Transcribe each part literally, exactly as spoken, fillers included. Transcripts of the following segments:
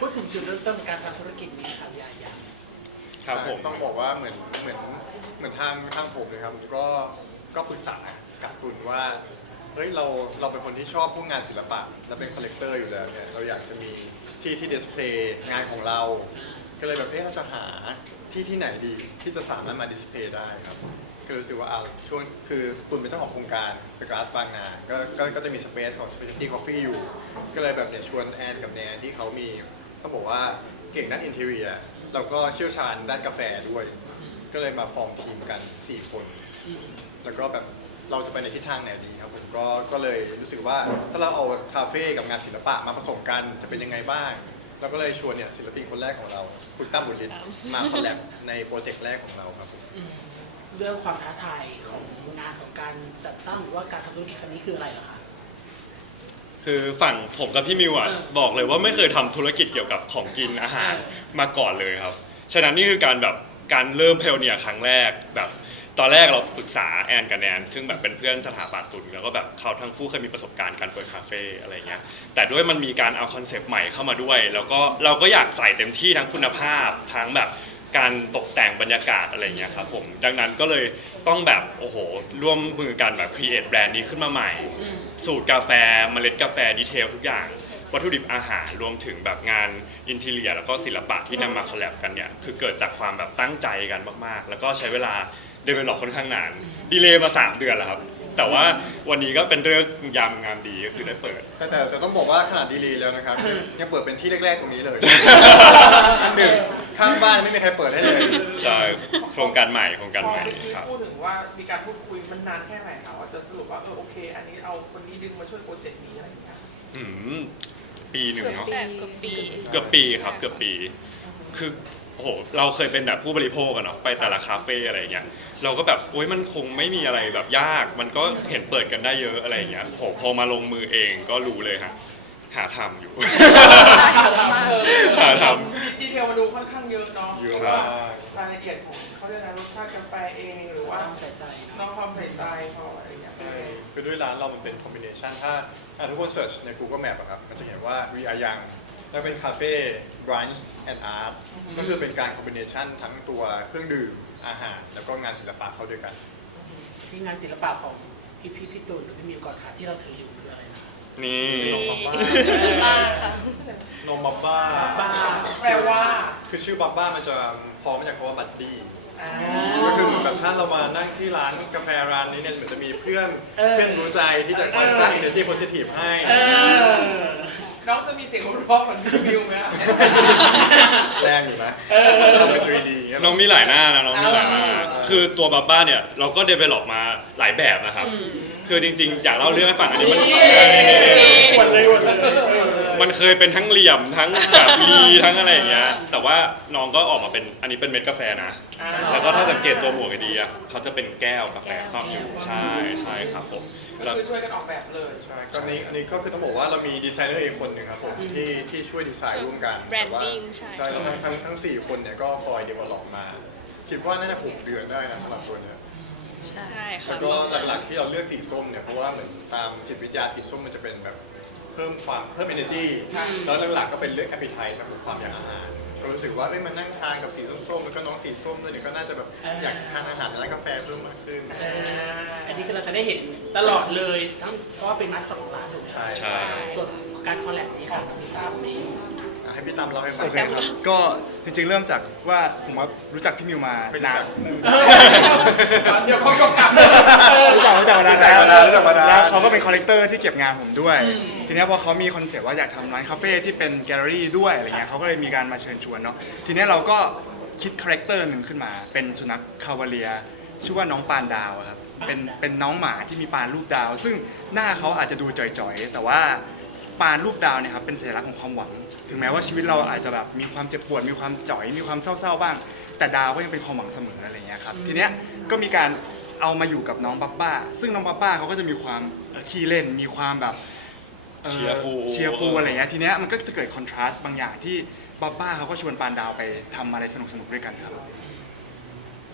พูดถึงจุดเริ่มต้นการทำธุรกิจนี้ครับยายาครับผมต้องบอกว่าเหมือนเหมือนเหมือนทางทางผมเลยครับก็ก็ปรึกษากับคุณว่าเฮ้ยเราเราเป็นคนที่ชอบพวกงานศิลปะและเป็นคอลเลกเตอร์อยู่แล้วเนี่ยเราอยากจะมีที่ที่ดิสเพลย์งานของเรา ก็เลยแบบเอ๊ะเราจะหาที่ที่ไหนดีที่จะสามารถมาดิสเพลย์ได้ครับก็รู้สึกว่าเอาช่วงคือคุณเป็นเจ้าของโครงการเดอะกลาสบางนาก็ก็ก็จะมีสเปซของ Specialty Coffee อยู่ก็เลยแบบเนี่ยชวนแอนกับแนนที่เขามีต้องบอกว่าเก่งด้านอินเทอร์เนียเราก็เชี่ยวชาญด้านกาแฟด้วยก็เลยมาฟอร์มทีมกันสี่คนแล้วก็แบบเราจะไปในทิศทางไหนดีครับผมก็ก็เลยรู้สึกว่าถ้าเราเอาคาเฟ่กับงานศิลปะมาผสมกันจะเป็นยังไงบ้างเราก็เลยชวนเนี่ยศิลปินคนแรกของเราคุณตั้มบุญฤทธิ์มาคอลแลบในโปรเจกต์แรกของเราครับผมเรื่องความท้าทายของงานของการจัดตั้งหรือว่าการทำธุรกิจครั้งนี้คืออะไรเหรอคะคือฝั่งผมกับพี่มิวอ่ะบอกเลยว่าไม่เคยทำธุรกิจเกี่ยวกับของกินอาหารมาก่อนเลยครับฉะนั้นนี่คือการแบบการเริ่มเพลเนียครั้งแรกแบบตอนแรกเราปรึกษาแอนกับแนนซึ่งแบบเป็นเพื่อนสถาปัตย์ตุนแล้วก็แบบเขาทั้งคู่เคยมีประสบการณ์การเปิดคาเฟ่อะไรเงี้ยแต่ด้วยมันมีการเอาคอนเซปต์ใหม่เข้ามาด้วยแล้วก็เราก็อยากใส่เต็มที่ทั้งคุณภาพทั้งแบบการตกแต่งบรรยากาศอะไรเงี้ยครับผมดังนั้นก็เลยต้องแบบโอ้โหร่วมมือกันแบบครีเอทแบรนด์นี้ขึ้นมาใหม่สูตรกาแฟเมล็ดกาแฟดีเทลทุกอย่างวัตถุดิบอาหารรวมถึงแบบงานอินทีเรียแล้วก็ศิลปะที่นำมาคอลแลบกันเนี่ยคือเกิดจากความแบบตั้งใจกันมากๆแล้วก็ใช้เวลาเดเวลลอปค่อนข้างนานดีเลย์มาสามเดือนแล้วครับแต่ว่าวันนี้ก็เป็นเรื่องยามงามดีก็คือได้เปิดแต่แต่แต่ต้องบอกว่าขนาดดีเลย์แล้วนะครับยังเปิดเป็นที่แรกๆตรงนี้เลยอันหนึ่งข้างบ้านไม่มีใครเปิดให้เลยใช่โครงการใหม่โครงการใหม่ครับพูดถึงว่ามีการพูดคุยมันนานแค่ไหนคะว่าจะสรุปว่าเออโอเคอันนี้เอาคนนี้ดึงมาช่วยโปรเจกต์นี้อะไรอย่างเงี้ยอืมปีหนึ่งเนาะเกือบปีเกือบปีครับเกือบปีคือโอ้โหเราเคยเป็นแบบผู้บริโภคกันเนาะไปแต่ละคาเฟ่อะไรเงี้ยเราก็แบบโอ๊ยมันคงไม่มีอะไรแบบยากมันก็เห็นเปิดกันได้เยอะอะไรเงี้ยโหพอมาลงมือเองก็รู้เลยฮะหาทำอยู่หาทำดีเทลมาดูค่อนข้างเยอะเนาะเยอะว่ารายละเอียดของเขาเรียกอะไรรสชาติกาแฟเองหรือว่าต้องใส่ใจน้องความใส่ใจเขาอะไรอย่างเงี้ยคือด้วยร้านเรามันเป็นคอมบิเนชันถ้าทุกคนเสิร์ชใน Google Map อะครับมันจะเห็นว่า We Are Young แล้วเป็นคาเฟ่ brunch and art ก็คือเป็นการคอมบิเนชันทั้งตัวเครื่องดื่มอาหารแล้วก็งานศิลปะเข้าด้วยกันที่งานศิลปะของพี่พี่พี่ตูนหรือพี่มิวก่อนค่ะที่เราถืออยู่คืออะไรนะนี่นมบับบ้านมบับบ้าแปลว่าคือชื่อบับบ้ามันจะพอมาจากคำว่าบัดดี้ก็คือเหมือนแบบถ้าเรามานั่งที่ร้านกาแฟร้านนี้เนี่ยเหมือนจะมีเพื่อนเพื่อนรู้ใจที่จะคอยสร้าง energy positive ให้น้องจะมีเสียงหัวเราะเหมือนพี่มิวไหมคะแรงอยู่นะทำเป็น ทรี ดีน้องมีหลายหน้านะน้องมีหลายหน้าคือตัวบับบ้าเนี่ยเราก็เดเวล็อปมาหลายแบบนะครับคือจริงๆอยากเล่าเรื่องให้ฟังอันนี้มันวันเลยวันเลยมันเคยเป็นทั้งเหลี่ยมทั้งแบบลีทั้งอะไรอย่างเงี้ยแต่ว่าน้องก็ออกมาเป็นอันนี้เป็นเม็ดกาแฟนะแล้วก็ถ้าสังเกตตัวหมวกดีอ่ะเขาจะเป็นแก้วกาแฟครอบอยู่ใช่ใช่ครับผมก็คือช่วยกันออกแบบเลยใช่ก็นี้อันนี้ก็คือต้องบอกว่าเรามีดีไซเนอร์เองคนหนึ่งครับผมที่ที่ช่วยดีไซน์ร่วมกันแบรนดิ้งใช่ใช่แล้วทั้งทั้งทั้งสี่คนเนี่ยก็คอยเดเวลลอปมาคิดว่าน่าจะหกเดือนได้นะสำหรับตัวเนี้ยใช่ค่ะแล้วก็หลักๆที่เราเลือกสีส้มเนี่ยเพราะว่าเหมือนตามจิตวิทยาสีส้มมันจะเป็นแบบเพิ่มความเพิ่ม energy แล้วหลักๆก็เป็นเรื่อง appetite สำหรับความอยากอาหารเรารู้สึกว่าเอ้ยมันนั่งทานกับสีส้มๆแล้วก็น้องสีส้มด้วยเนี่ยก็น่าจะแบบอยากทานอาหารและกาแฟเพิ่มมากขึ้นอันนี้คือเราจะได้เห็นตลอดเลยทั้งเพราะว่าเป็นมาสคอตของร้านถูกไหมใช่ใช่ส่วนการคอลแลบนี้ค่ะกับพี่ตั้มนี่ให้พี่ตั้มเล่าให้ฟังครับก็จริงๆเริ่มจากว่าผมว่ารู้จักพี่มิวมานานเดี๋ยวเขากำกับรู้จักรู้จักมานานแล้วแล้วเขาก็เป็นคอลเลกเตอร์ที่เก็บงานผมด้วยทีนี้พอเขามีคอนเซปต์ว่าอยากทำร้านคาเฟ่ที่เป็นแกลเลอรี่ด้วยอะไรเงี้ยเขาก็เลยมีการมาเชิญชวนเนาะทีนี้เราก็คิดคาแรคเตอร์หนึ่งขึ้นมาเป็นสุนัขคาวาเลียชื่อว่าน้องปานดาวครับเป็นเป็นน้องหมาที่มีปานรูปดาวซึ่งหน้าเขาอาจจะดูจ่อยๆแต่ว่าปานรูปดาวเนี่ยครับเป็นสัญลักษณ์ของความหวังถึงแม้ว่าชีวิตเราอาจจะแบบมีความเจ็บปวดมีความจ่อยมีความเศร้าๆบ้างแต่ดาวก็ยังเป็นความหวังเสมออะไรเงี้ยครับทีเนี้ยก็มีการเอามาอยู่กับน้องบับบ้าซึ่งน้องบับบ้าเขาก็จะมีความขี้เล่นมีความแบบเชียร์ฟูเชียร์ฟูอะไรเงี้ยทีเนี้ยมันก็จะเกิดคอนทราสต์บางอย่างที่บับบ้าเขาก็ชวนปานดาวไปทำอะไรสนุกๆด้วยกันครับ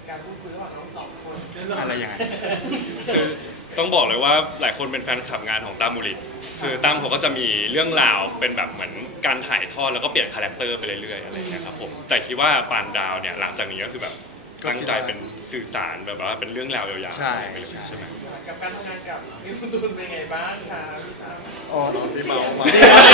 การพูดคุยระหว่างทั้งสองคนอะไรอย่างเงี้ยคือต้องบอกเลยว่าหลายคนเป็นแฟนคลับงานของตั้มมูริตคือตั้มเขาก็จะมีเรื่องราวเป็นแบบเหมือนการถ่ายทอดแล้วก็เปลี่ยนคาแรคเตอร์ไปเรื่อยๆอะไรอย่างเงี้ยครับผมแต่คิดว่าปานดาวเนี่ยหลังจากนี้ก็คือแบบตั้งใจเป็นสื่อสารแบบว่าเป็นเรื่องราวยาวๆใช่ไปเลยใช่ไหมกับการทำงานกับนิวตูนเป็นไงบ้างคะพี่ตั้มอ๋อเอาซิเมามา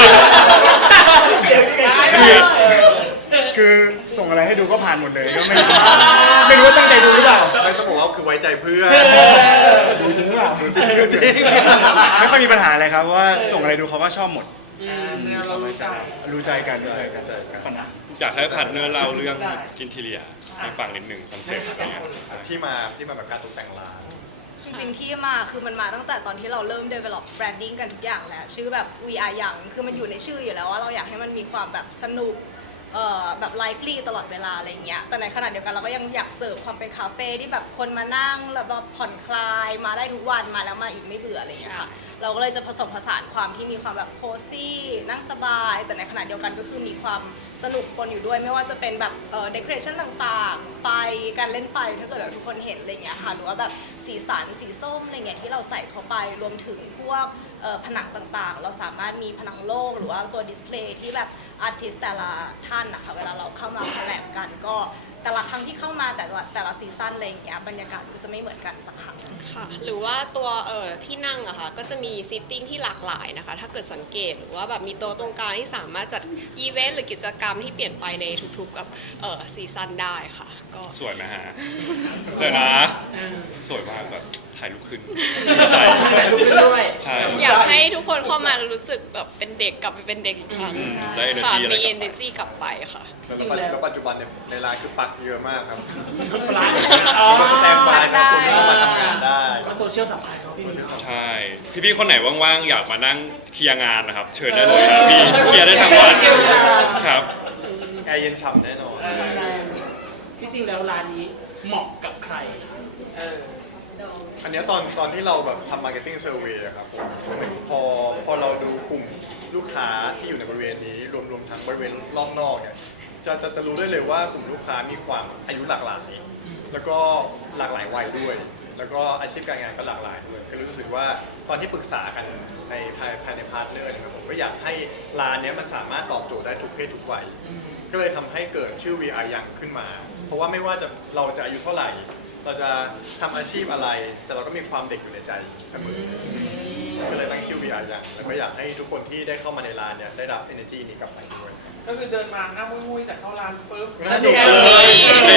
คือส่งอะไรให้ดูก็ผ่านหมดเลยก็ไม่รู้ไม่รู้ว่าตั้งใจดูหรือเปล่าไม่ต้องบอกว่าคือไว้ใจเพื่อนดูจริงหรือเปล่าจริงจริงไม่ค่อยมีปัญหาอะไรครับเพราะว่าส่งอะไรดูเขาก็ชอบหมดอ่าแสดงว่าเรารู้ใจรู้ใจกันรู้ใจกันปัญหาอยากให้พาร์ทเนอร์เล่าเรื่องอินทีเรียให้ฟังนิดหนึ่งคอนเซ็ปต์อะไรเงี้ยที่มาที่มาแบบการตกแต่งร้านจริงๆที่มาคือมันมาตั้งแต่ตอนที่เราเริ่ม develop branding กันทุกอย่างแล้วชื่อแบบ we are young คือมันอยู่ในชื่ออยู่แล้วว่าเราอยากให้มันมีความแบบสนุกเอ่อแบบ lively ตลอดเวลาอะไรอย่างเงี้ยแต่ในขณะเดียวกันเราก็ยังอยากเสิร์ฟความเป็นคาเฟ่ที่แบบคนมานั่งแล้วแบบผ่อนคลายมาได้ทุกวันมาแล้วมาอีกไม่เบื่ออะไรอย่างเงี้ยค่ะเราก็เลยจะผสมผสานความที่มีความแบบโคซี่นั่งสบายแต่ในขณะเดียวกันก็คือมีความสนุกปนอยู่ด้วยไม่ว่าจะเป็นแบบเอ่อ decoration ต่างๆไฟการเล่นไฟถ้าเกิดทุกคนเห็นอะไรอย่างเงี้ยค่ะหรือว่าแบบสีสันสีส้มอะไรเงี้ยที่เราใส่เข้าไปรวมถึงพวกเอ่อผนังต่างๆ เราสามารถมีผนังโลกหรือว่าตัวดิสเพลย์ที่แบบอาร์ติสแต่ละท่านนะคะเวลาเราเข้ามาแถลงกันก็แต่ละครั้งที่เข้ามาแต่ละแต่ละซีซั่นอะไรอย่างเงี้ยบรรยากาศก็จะไม่เหมือนกันสักครั้งค่ะหรือว่าตัวเอ่อที่นั่งอะค่ะก็จะมีซิทติ้งที่หลากหลายนะคะ ถ้าเกิดสังเกตหรือว่าแบบมีโต๊ะตรงกลางที่สามารถจัดอีเวนต์หรือกิจกรรมที่เปลี่ยนไปในทุกๆกับเอ่อซีซั่นได้ค่ะก็สวยไหมฮะเดี๋ยวนะสวยมากแบบถ่ายรูปขึ้นดีใจถ่ายรูปขึ้นด้วยใช่อยากให้ทุกคนเข้ามารู้สึกแบบเป็นเด็กกลับไปเป็นเด็กอีกครั้งได้ค่ะ energy อะไรมีกลับ energy กลับไปค่ะแล้วปัจแล้วปัจจุบันเนี่ยในร้านคือปักเยอะมากครับปลามีมาสแตนบายครับคนที่เข้ามาทำงานได้ก็โซเชียลสำคัญเนาะพี่มิวใช่ พี่ๆคนไหนว่างๆ อยากมานั่งเคลียร์งานนะครับ เชิญได้เลยนะพี่เคลียร์ได้ทั้งวันครับแอร์เย็นฉ่ำแน่นอนที่จริงแล้วร้านนี้เหมาะกับใครเอออันเนี้ยตอนตอนที่เราแบบทำ marketing survey อะครับผมเหมือนพอพอเราดูกลุ่มลูกค้าที่อยู่ในบริเวณนี้รวมรวมทั้งบริเวณรอบนอกเนี่ยจะจะจะรู้ได้เลยว่ากลุ่มลูกค้ามีความอายุหลากหลายแล้วก็หลากหลายวัยด้วย แล้วก็อาชีพการงานก็หลากหลายด้วยก็รู้สึกว่าตอนที่ปรึกษากันในภายภายในพาร์ทเนอร์เนี่ยครับผมก็อยากให้ร้านเนี้ยมันสามารถตอบโจทย์ได้ทุกเพศทุกวัยก็เลยทำให้เกิดชื่อ วี อาร์ ยังขึ้นมา เพราะว่าไม่ว่าจะเราจะอายุเท่าไหร่ เราจะทำอาชีพอะไร แต่เราก็มีความเด็กอยู่ในใจเสมอก็เลยตั้งชื่อ วี อาร์ ยังแล้วก็อยากให้ทุกคนที่ได้เข้ามาในร้านเนี่ยได้รับ energy นี้กลับไปด้วยก็คือเดินมาหน้ามุ้ยๆแต่เข้าร้านปุ๊บสนุกแฮปเลยปี้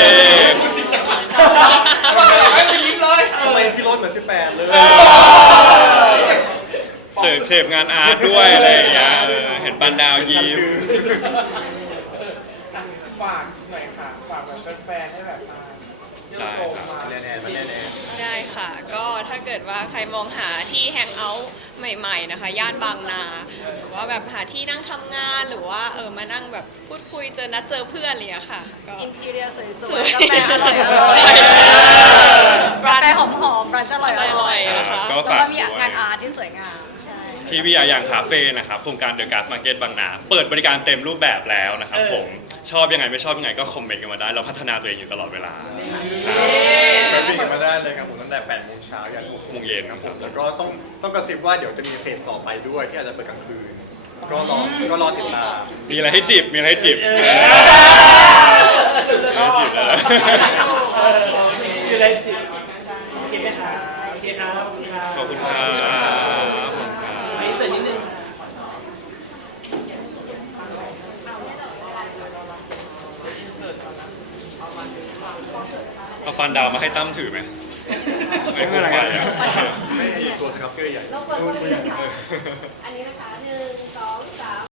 ไม่ไปยิ้มเลยทำไมพี่รถเหมือนสิบแปดเลยเสิร์ฟเสพงานอาร์ตด้วยอะไรอย่างเงี้ยเออเห็นปันดาวยิ้มฝากหน่อยค่ะฝากแบบแฟนๆให้แบบมาเยี่ยมชมมาแน่ๆมาแน่ได้ค่ะ ก็ถ้าเกิดว่าใครมองหาที่แฮงเอาท์ใหม่ๆนะคะ ย่านบางนาหรือว่าแบบหาที่นั่งทำงานหรือว่าเออมานั่งแบบพูดคุยเจอนัดเจอเพื่อนอะไรอย่างเงี้ยค่ะก็อินทีเรียสวยๆกาแฟอร่อยอร่อยกาแฟหอมๆร้านจะอร่อยออร่ร่ออย ยๆนะคะก็แล้วฝากก็มีด้วยงานอาร์ตที่สวยงามใช่ที่วิทยาอย่างคาเฟ่นะครับโครงการเดอะการ์สมาร์เก็ตบางนา เปิดบริการเต็มรูปแบบแล้วนะครับผมชอบยังไงไม่ชอบยังไงก็คอมเมนต์กันมาได้ เราพัฒนาตัวเองอยู่ตลอดเวลาครับๆก็วิ่งกันมาได้เลยครับผมตั้งแต่แปดโมงเช้ายันหกโมงเย็นครับผมแล้วก็ต้องต้องกระซิบว่าเดี๋ยวจะมีเฟสต่อไปด้วยที่อาจจะเปิดกลางคืน ก็รอก็รอติดตามมีอะไรให้จิบ มีอะไรให้จิบมีอะไรให้จิบแล้วอยู่ในจิตโอเคไหมคะโอเคครับขอบคุณครับขอบคุณครับไปเสร็จนิดนึงเอาฟันดาวมาให้ตั้มถือไหมไอ้พวกไฟอะไม่มีตัวสครับเกอร์ใหญ่รบกวนคนนึงค่ะอันนี้นะคะหนึ่งสองสาม